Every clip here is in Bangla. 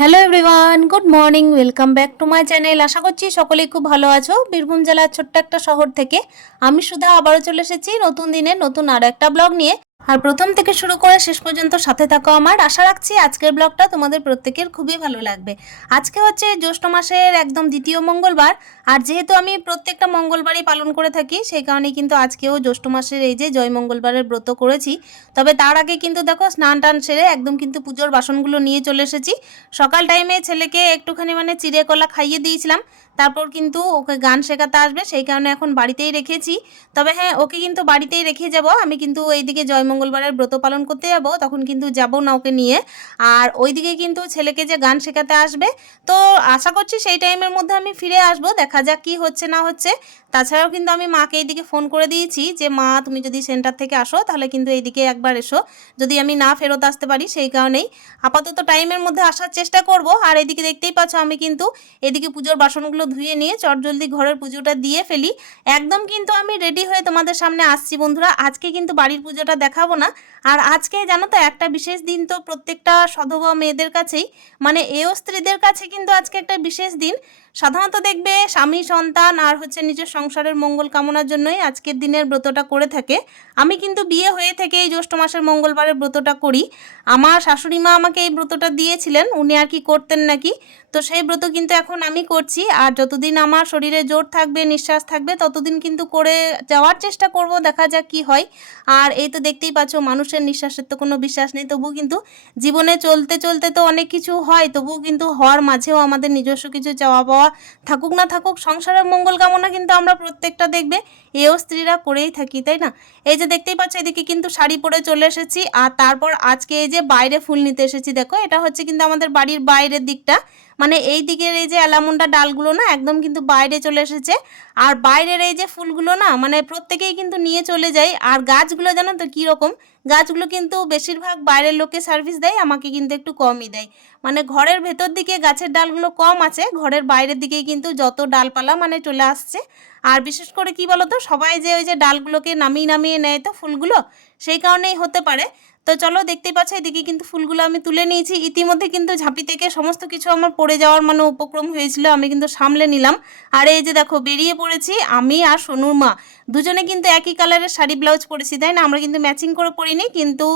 Hello everyone good morning welcome back to my channel আশা করছি সকলেই খুব ভালো আছো। বীরভূম জেলার ছোট্ট একটা শহর থেকে আমি সুধা আবারও চলে এসেছি নতুন দিনে নতুন আরও একটা ব্লগ নিয়ে। আর প্রথম থেকে শুরু করে শেষ পর্যন্ত সাথে থাকো আমার। আশা রাখছি আজকের ব্লগটা তোমাদের প্রত্যেকের খুবই ভালো লাগবে। আজকে হচ্ছে জ্যৈষ্ঠ মাসের একদম দ্বিতীয় মঙ্গলবার। আর যেহেতু আমি প্রত্যেকটা মঙ্গলবারই পালন করে থাকি, সেই কারণে কিন্তু আজকেও জ্যৈষ্ঠ মাসের এই যে জয় মঙ্গলবারের ব্রত করেছি। তবে তার আগে কিন্তু দেখো, স্নান টান সেরে একদম কিন্তু পুজোর বাসনগুলো নিয়ে চলে এসেছি। সকাল টাইমে ছেলেকে একটুখানি মানে চিড়ে কলা খাইয়ে দিয়েছিলাম। তারপর কিন্তু ওকে গান শেখাতে আসবে, সেই কারণে এখন বাড়িতেই রেখেছি। তবে হ্যাঁ ওকে কিন্তু বাড়িতেই রেখে যাব। আমি কিন্তু এইদিকে জয় মঙ্গলবারের ব্রত পালন করতে যাব, তখন কিন্তু যাব না ওকে নিয়ে। আর ওইদিকে কিন্তু ছেলেকে যে গান শেখাতে আসবে, তো আশা করছি সেই টাইমের মধ্যে আমি ফিরে আসব, দেখা যাক কি হচ্ছে না হচ্ছে। তাছাড়াও কিন্তু আমি মাকে এইদিকে ফোন করে দিয়েছি যে, মা, তুমি যদি সেন্টার থেকে আসো, তাহলে কিন্তু এইদিকে একবার এসো। যদি আমি না ফেরত আসতে পারি, সেই কারণেই আপাতত টাইমের মধ্যে আসার চেষ্টা করব। আর এদিকে দেখতেই পাচ্ছ আমি কিন্তু এদিকে পুজোর বাসনগুলো ধুয়ে নিয়ে চটজলদি ঘরের পুজোটা দিয়ে ফেলি। একদম কিন্তু আমি রেডি হয়ে তোমাদের সামনে আসছি বন্ধুরা। আজকে কিন্তু বাড়ির পুজোটা দেখাবো না। আর আজকে জানো তো একটা বিশেষ দিন তো প্রত্যেকটা সধবা মেয়েদের কাছেই। মানে এও স্ত্রীদের কাছে কিন্তু আজকে একটা বিশেষ দিন। সাধারণত দেখবে স্বামী, সন্তান আর হচ্ছে নিজের সংসারের মঙ্গল কামনার জন্যই আজকের দিনের ব্রতটা করে থাকে। আমি কিন্তু বিয়ে হয়ে থেকে এই জ্যৈষ্ঠ মাসের মঙ্গলবারের ব্রতটা করি। আমার শাশুড়ি মা আমাকে এই ব্রতটা দিয়েছিলেন, উনি আর কি করতেন নাকি? তো সেই ব্রত কিন্তু এখন আমি করছি আর যতদিন আমার শরীরে জোর থাকবে, নিঃশ্বাস থাকবে, ততদিন কিন্তু করে যাওয়ার চেষ্টা করব, দেখা যাক কি হয়। আর এই তো দেখতেই পাচ্ছ মানুষের নিঃশ্বাসের তো কোনো বিশ্বাস নেই, তবু কিন্তু জীবনে চলতে চলতে তো অনেক কিছু হয় তবুও কিন্তু হওয়ার মাঝেও আমাদের নিজস্ব কিছু চাওয়া পাওয়া থাকুক না থাকুক, সংসারের মঙ্গল কামনা কিন্তু আমরা প্রত্যেকটা দেখবে, এও স্ত্রীরা করেই থাকি, তাই না? এই যে দেখতেই পাচ্ছ, এদিকে কিন্তু শাড়ি পরে চলে এসেছি, আর তারপর আজকে এই যে বাইরে ফুল নিতে এসেছি, দেখো, এটা হচ্ছে কিন্তু আমাদের বাড়ির বাইরের দিকটা মানে এই দিকের এই যে অ্যালামুন্ডা ডালগুলো না, একদম কিন্তু বাইরে চলে এসেছে, আর বাইরের এই যে ফুলগুলো না মানে প্রত্যেকেই কিন্তু নিয়ে চলে যায়, আর গাছগুলো জানো তো কীরকম গাছগুলো কিন্তু বেশিরভাগ বাইরের লোকে সার্ভিস দেয়, আমাকে কিন্তু একটু কমই দেয়। মানে ঘরের ভেতর দিকে গাছের ডালগুলো কম আছে, ঘরের বাইরের দিকেই কিন্তু যত ডালপালা মানে চলে আসছে। আর বিশেষ করে কি বলতো, সবাই যে ওই যে ডালগুলোকে নামিয়ে নামিয়ে নেয় তো ফুলগুলো, সেই কারণেই হতে পারে। তো চলো দেখতেই পাচ্ছ, এদিকে কিন্তু ফুলগুলো আমি তুলে নিয়েছি। ইতিমধ্যে কিন্তু ঝাঁপি থেকে সমস্ত কিছু আমার পড়ে যাওয়ার মানে উপক্রম হয়েছিল, আমি কিন্তু সামলে নিলাম। আর এই যে দেখো, বেরিয়ে পড়েছি আমি আর সোনুর মা। দুজনে কিন্তু একই কালারের শাড়ি ব্লাউজ পরেছি, তাই না? আমরা কিন্তু ম্যাচিং করে পরিনি, কিন্তু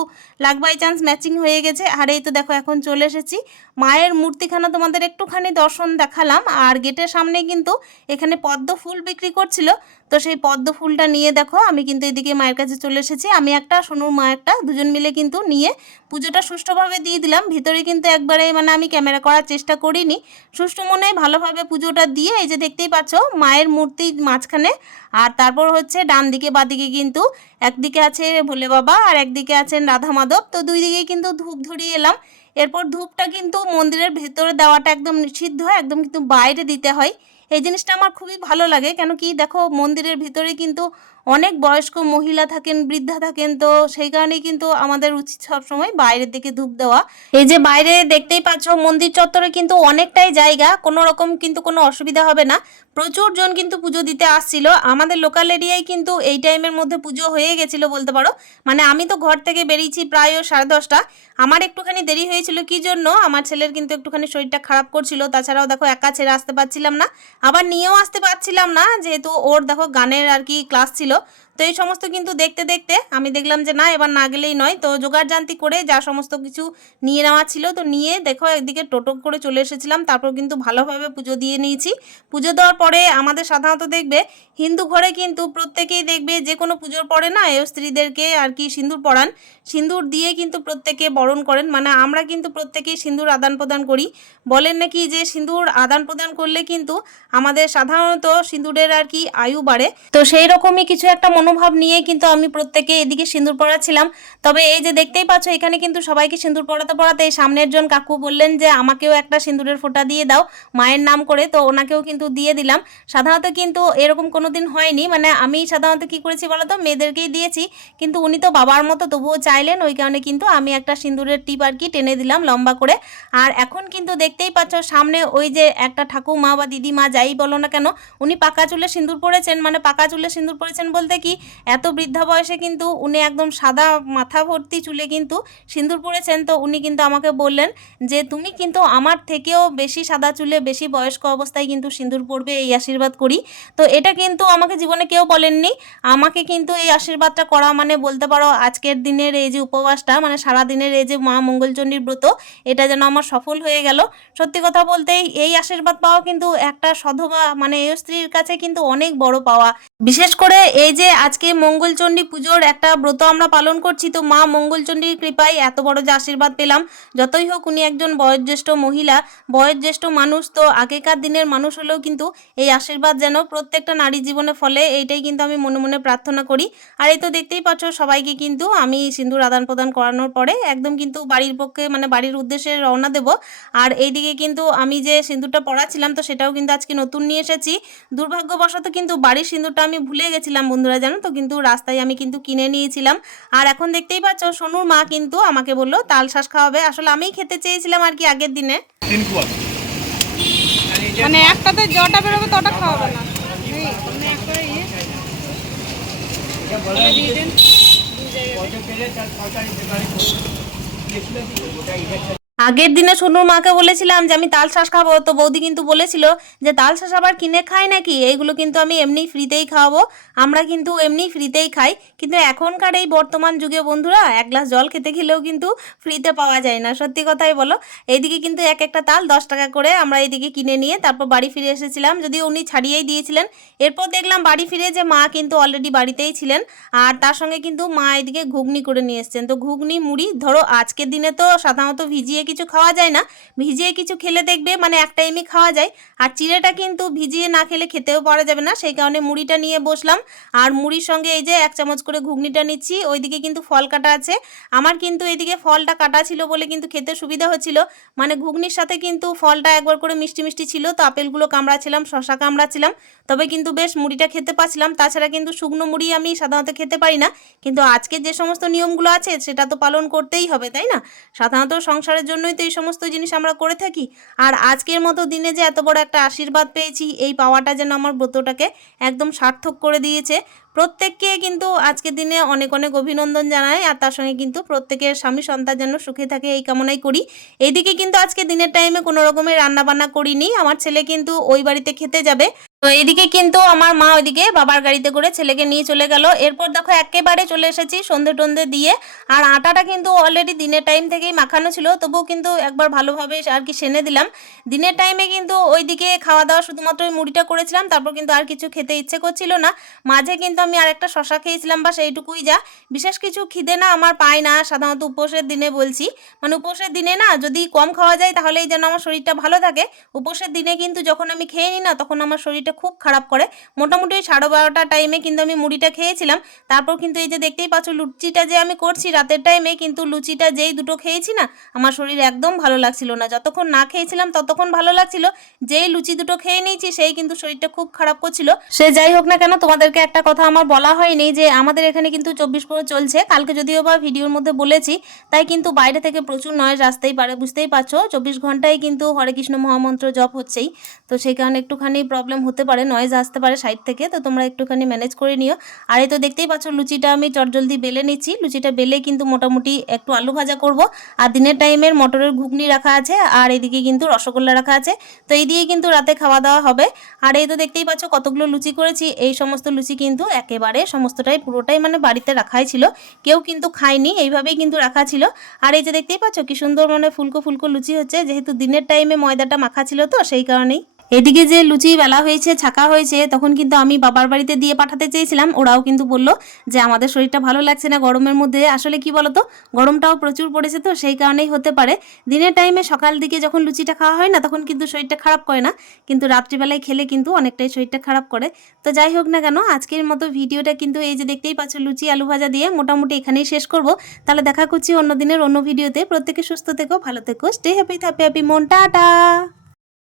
লাগ বাই চান্স ম্যাচিং হয়ে গেছে। আর এই তো দেখো, এখন চলে এসেছি। মায়ের মূর্তিখানা তোমাদের একটুখানি দর্শন দেখালাম। আর গেটের সামনে কিন্তু এখানে পদ্ম ফুল বিক্রি করছিল। তো সেই পদ্ম ফুলটা নিয়ে দেখো, আমি কিন্তু এদিকে মায়ের কাছে চলে এসেছি। আমি একটা, সোনুর মা একটা, দুজন মিলে কিন্তু নিয়ে পুজোটা সুষ্ঠুভাবে দিয়ে দিলাম। ভিতরে কিন্তু একবারে মানে আমি ক্যামেরা করার চেষ্টা করিনি। সুষ্ঠু মনে ভালোভাবে পুজোটা দিয়ে, এই যে দেখতেই পাচ্ছ, মায়ের মূর্তি মাঝখানে। আর তারপর হচ্ছে, ডান দিকে বাদিকে কিন্তু একদিকে আছে ভোলে বাবা আর একদিকে আছেন রাধা মাধব। তো দুই দিকে কিন্তু ধূপ ধরিয়ে এলাম। এরপর ধূপটা কিন্তু মন্দিরের ভেতরে দেওয়াটা একদম নিষিদ্ধ হয় একদম কিন্তু বাইরে দিতে হয়। এই জিনিসটা আমার খুবই ভালো লাগে, কেন কি দেখো মন্দিরের ভিতরে কিন্তু অনেক বয়স্ক মহিলা থাকেন, বৃদ্ধা থাকেন, তো সেই কারণেই কিন্তু আমাদের উচিত সবসময় বাইরের দিকে ধূপ দেওয়া। এই যে বাইরে দেখতেই পাচ্ছ, মন্দির চত্বরে কিন্তু অনেকটাই জায়গা, কোনো রকম কিন্তু কোনো অসুবিধা হবে না। প্রচুর জন কিন্তু পুজো দিতে আসছিল। আমাদের লোকাল এরিয়ায় কিন্তু এই টাইমের মধ্যে পুজো হয়ে গেছিল বলতে পারো। মানে আমি তো ঘর থেকে বেরিয়েছি প্রায় সাড়ে দশটা। আমার একটুখানি দেরি হয়েছিল, কি জন্য? আমার ছেলের কিন্তু একটুখানি শরীরটা খারাপ করছিল, তাছাড়াও দেখো একা ছেড়ে আসতে পারছিলাম না। আবার নিয়েও আসতে পারছিলাম না, যেহেতু ওর দেখো গানের আর কি ক্লাস ছিল। estilo, তো এই সমস্ত কিন্তু দেখতে দেখতে আমি দেখলাম যে না, এবার না গেলেই নয়। তো জোগাড় জানতি করে যা সমস্ত কিছু নিয়ে নেওয়া ছিল, তো নিয়ে দেখো একদিকে টোটো করে চলে এসেছিলাম, তারপর কিন্তু ভালোভাবে পুজো দিয়ে নিয়েছি। পুজো দেওয়ার পরে আমাদের সাধারণত দেখবে হিন্দু ঘরে কিন্তু প্রত্যেকেই দেখবে যে কোনো পুজোর পরে না, এ স্ত্রীদেরকে আর কি সিঁদুর পরান। সিঁদুর দিয়ে কিন্তু প্রত্যেকে বরণ করেন। মানে আমরা কিন্তু প্রত্যেকেই সিঁদুর আদান প্রদান করি। বলেন নাকি যে সিঁদুর আদান প্রদান করলে কিন্তু আমাদের সাধারণত সিঁদুরের আর কি আয়ু বাড়ে। তো সেই রকমই কিছু একটা মনোভাব নিয়ে কিন্তু আমি প্রত্যেকে এদিকে সিঁদুর পড়াচ্ছিলাম তবে এই যে দেখতেই পাচ্ছ, এখানে কিন্তু সবাইকে সিঁদুর পড়াতে পড়াতে সামনের জন কাকু বললেন যে, আমাকেও একটা সিঁদুরের ফোঁটা দিয়ে দাও, মায়ের নাম করে। তো ওনাকেও কিন্তু দিয়ে দিলাম। সাধারণত কিন্তু এরকম কোনো দিন হয়নি। মানে আমি সাধারণত কি করেছি বলো তো, মেয়েদেরকেই দিয়েছি। কিন্তু উনি তো বাবার মতো তবুও চাইলেন, ওই কারণে কিন্তু আমি একটা সিঁদুরের টিপ আর কি টেনে দিলাম লম্বা করে। আর এখন কিন্তু দেখতেই পাচ্ছ, সামনে ওই যে একটা ঠাকুমা বা দিদিমা যাই বলো না কেন, উনি পাকা চুলে সিঁদুর পরেছেন। মানে পাকা চুলে সিঁদুর পরেছেন বলতে কি এত বৃদ্ধা বয়সে কিন্তু উনি একদম সাদা মাথা ভর্তি চুলে কিন্তু সিঁদুর পরেছেন। তো উনি কিন্তু আমাকে বললেন যে, তুমি কিন্তু আমার থেকেও বেশি সাদা চুলে বেশি বয়স্ক অবস্থায় কিন্তু সিঁদুর পড়বে এই আশীর্বাদ করি। তো এটা কিন্তু আমাকে জীবনে কেউ বলেননি। আমাকে কিন্তু এই আশীর্বাদটা করা মানে বলতে পারো আজকের দিনের এই যে উপবাসটা মানে সারা দিনের এই যে মা মঙ্গলচণ্ডীর ব্রত, এটা যেন আমার সফল হয়ে গেল। সত্যি কথা বলতে এই আশীর্বাদ পাওয়া কিন্তু একটা সধবা মানে এই স্ত্রীর কাছে কিন্তু অনেক বড় পাওয়া। বিশেষ করে এই যে আজকে মঙ্গলচণ্ডী পুজোর একটা ব্রত আমরা পালন করছি, তো মা মঙ্গলচণ্ডীর কৃপায় এত বড় যে আশীর্বাদ পেলাম। যতই হোক উনি একজন বয়োজ্যেষ্ঠ মহিলা, বয়োজ্যেষ্ঠ মানুষ, তো আগেকার দিনের মানুষ হলেও কিন্তু এই আশীর্বাদ যেন প্রত্যেকটা নারী জীবনে ফলে, এইটাই কিন্তু আমি মনে মনে প্রার্থনা করি। আর এই তো দেখতেই পাচ্ছ সবাইকে কিন্তু আমি সিঁদুর আদান প্রদান করানোর পরে একদম কিন্তু বাড়ির পক্ষে মানে বাড়ির উদ্দেশ্যে রওনা দেব। আর এইদিকে কিন্তু আমি যে সিঁদুরটা পড়াছিলাম তো সেটাও কিন্তু আজকে নতুন নিয়ে এসেছি। দুর্ভাগ্যবশত কিন্তু বাড়ির সিঁদুরটা আমি ভুলে গেছিলাম বন্ধুরা জানো তো? কিন্তু রাস্তায় আমি কিন্তু কিনে নিয়েছিলাম। আর এখন দেখতেই পাচ্ছ সোনুর মা কিন্তু আমাকে বলল তাল শ্বাস খাওয়াবে। আসলে আমিই খেতে চেয়েছিলাম আর কি আগের দিনে। মানে একটাতে জটা বেরোবে তটা খাওয়াবে না। আগের দিনে সোনুর মাকে বলেছিলাম যে, আমি তাল শাঁস খাব। তো বৌদি কিন্তু বলেছিল যে, তাল শাঁস আবার কিনে খায় নাকি? এইগুলো কিন্তু আমি এমনি ফ্রিতেই খাওয়াবো। আমরা কিন্তু এমনি ফ্রিতেই খাই। কিন্তু এখনকার এই বর্তমান যুগে বন্ধুরা, এক গ্লাস জল খেতে খেলেও কিন্তু ফ্রিতে পাওয়া যায় না। সত্যি কথাই বলো, এইদিকে কিন্তু এক একটা তাল দশ টাকা করে আমরা এইদিকে কিনে নিয়ে তারপর বাড়ি ফিরে এসেছিলাম। যদি উনি ছাড়িয়েই দিয়েছিলেন। এরপর দেখলাম বাড়ি ফিরে যে, মা কিন্তু অলরেডি বাড়িতেই ছিলেন। আর তার সঙ্গে কিন্তু মা এদিকে ঘুগনি করে নিয়ে এসছেন। তো ঘুগনি, মুড়ি, ধরো আজকের দিনে তো সাধারণত ভিজিয়ে কিছু খাওয়া যায় না, ভিজিয়ে কিছু খেলে দেখবে মানে এক টাইমই খাওয়া যায়। আর চিড়েটা কিন্তু ভিজিয়ে না খেলে খেতেও পারা যাবে না, সেই কারণে মুড়িটা নিয়ে বসলাম। আর মুড়ির সঙ্গে এই যে এক চামচ করে ঘুগনিটা নিচ্ছি, ওইদিকে কিন্তু ফল কাটা আছে। আমার কিন্তু এইদিকে ফলটা কাটা ছিল বলে কিন্তু খেতে সুবিধা হচ্ছিল। মানে ঘুগনির সাথে কিন্তু ফলটা একবার করে মিষ্টি মিষ্টি ছিল, তো আপেলগুলো কামড়াছিলাম শশা কামড়াছিলাম তবে কিন্তু বেশ মুড়িটা খেতে পাচ্ছিলাম, তাছাড়া কিন্তু শুকনো মুড়ি আমি সাধারণত খেতে পারি না। কিন্তু আজকে যে সমস্ত নিয়মগুলো আছে, সেটা তো পালন করতেই হবে, তাই না? সাধারণত সংসারের জন্যই তো এই সমস্ত জিনিস আমরা করে থাকি। আর আজকের মতো দিনে যে এত বড় একটা আশীর্বাদ পেয়েছি, এই পাওয়াটা যেন আমার ব্রতটাকে একদম সার্থক করে দিয়েছে। প্রত্যেককে কিন্তু আজকের দিনে অনেক অনেক অভিনন্দন জানাই, আর তার সঙ্গে কিন্তু প্রত্যেকের স্বামী সন্তান যেন সুখে থাকে এই কামনাই করি। এইদিকে কিন্তু আজকে দিনের টাইমে কোনো রকমের রান্না বান্না করিনি, আমার ছেলে কিন্তু ওই বাড়িতে খেতে যাবে। তো এদিকে কিন্তু আমার মা ওইদিকে বাবার গাড়িতে করে ছেলেকে নিয়ে চলে গেল। এরপর দেখো একেবারে চলে এসেছি সন্ধে টন্ধে দিয়ে। আর আটাটা কিন্তু অলরেডি দিনের টাইম থেকেই মাখানো ছিল, তবুও কিন্তু একবার ভালোভাবে আর কি সেনে দিলাম। দিনের টাইমে কিন্তু ওইদিকে খাওয়া দাওয়া শুধুমাত্র ওই মুড়িটা করেছিলাম, তারপর কিন্তু আর কিছু খেতে ইচ্ছে করছিল না। মাঝে কিন্তু আমি আরেকটা শশা খেয়েছিলাম বা সেইটুকুই যা। বিশেষ কিছু খিদে না, আমার পায় না, সাধারণত উপোসের দিনে বলছি। মানে উপোসের দিনে না, যদি কম খাওয়া যায় তাহলেই যেন আমার শরীরটা ভালো থাকে। উপোসের দিনে কিন্তু যখন আমি খেয়ে নিই না, তখন আমার শরীরটা খুব খারাপ করে। মোটামুটি সাড়ে বারোটা টাইমে কিন্তু আমি মুড়িটা খেয়েছিলাম। তারপর কিন্তু এই যে দেখতেই পাচ্ছ, লুচিটা যে আমি করছি রাতের টাইমে কিন্তু লুচিটা যেই দুটো খেয়েছি না, আমার শরীর একদম ভালো লাগছিল না। যতক্ষণ না খেয়েছিলাম, ততক্ষণ ভালো লাগছিল। যেই লুচি দুটো খেয়ে নিয়েছি, সেই কিন্তু শরীরটা খুব খারাপ করছিল। সে যাই হোক না কেন, তোমাদেরকে একটা কথা আমার বলা হয়নি যে, আমাদের এখানে কিন্তু চব্বিশ প্রহর চলছে। কালকে যদিও বা ভিডিওর মধ্যে বলেছি, তাই কিন্তু বাইরে থেকে প্রচুর নয়েজ আসতেই পারে, বুঝতেই পারছ। চব্বিশ ঘন্টায় কিন্তু হরে কৃষ্ণ মহামন্ত্র জপ হচ্ছেই। তো সেই কারণে একটুখানি প্রবলেম হতে পারে নয়েজ আসতে পারে সাইড থেকে, তো তোমরা একটুখানি ম্যানেজ করে নিও। আর এই তো দেখতেই পাচ্ছ লুচিটা আমি চটজলদি বেলে নিচ্ছি। লুচিটা বেলে কিন্তু মোটামুটি একটু আলু ভাজা করব। আর দিনের টাইমের মটরের ঘুগনি রাখা আছে, আর এদিকে কিন্তু রসগোল্লা রাখা আছে। তো এই দিয়ে কিন্তু রাতে খাওয়া দাওয়া হবে। আর এই তো দেখতেই পাচ্ছ কতগুলো লুচি করেছি। এই সমস্ত লুচি কিন্তু একেবারে সমস্তটাই পুরোটাই মানে বাড়িতে রাখাই ছিল। কেউ কিন্তু খায়নি, এইভাবেই কিন্তু রাখা ছিল। আর এই যে দেখতেই পাচ্ছ কি সুন্দর মানে ফুলকো ফুলকো লুচি হচ্ছে। যেহেতু দিনের টাইমে ময়দাটা মাখা ছিল তো, সেই কারণেই এদিকে যে লুচি বেলা হয়েছে, ছাকা হয়েছে, তখন কিন্তু আমি বাবার বাড়িতে দিয়ে পাঠাতে চেয়েছিলাম। ওরাও কিন্তু বলল যে, আমাদের শরীরটা ভালো লাগছে না গরমের মধ্যে। আসলে কি বলতো, গরমটাও প্রচুর পড়েছে তো, সেই কারণেই হতে পারে। দিনের টাইমে সকাল দিকে যখন লুচিটা খাওয়া হয় না, তখন কিন্তু শরীরটা খারাপ করে না। কিন্তু রাত্রিবেলায় খেলে কিন্তু অনেকটাই শরীরটা খারাপ করে। তো যাই হোক না কেন, আজকের মতো ভিডিওটা কিন্তু এই যে দেখতেই পাচ্ছ, লুচি, আলু ভাজা দিয়ে মোটামুটি এখানেই শেষ করব। তাহলে দেখা করছি অন্য দিনের অন্য ভিডিওতে। প্রত্যেকে সুস্থ থেকো, ভালো থেকো স্টে হ্যাপি হ্যাপি হ্যাপি মন, টাটা!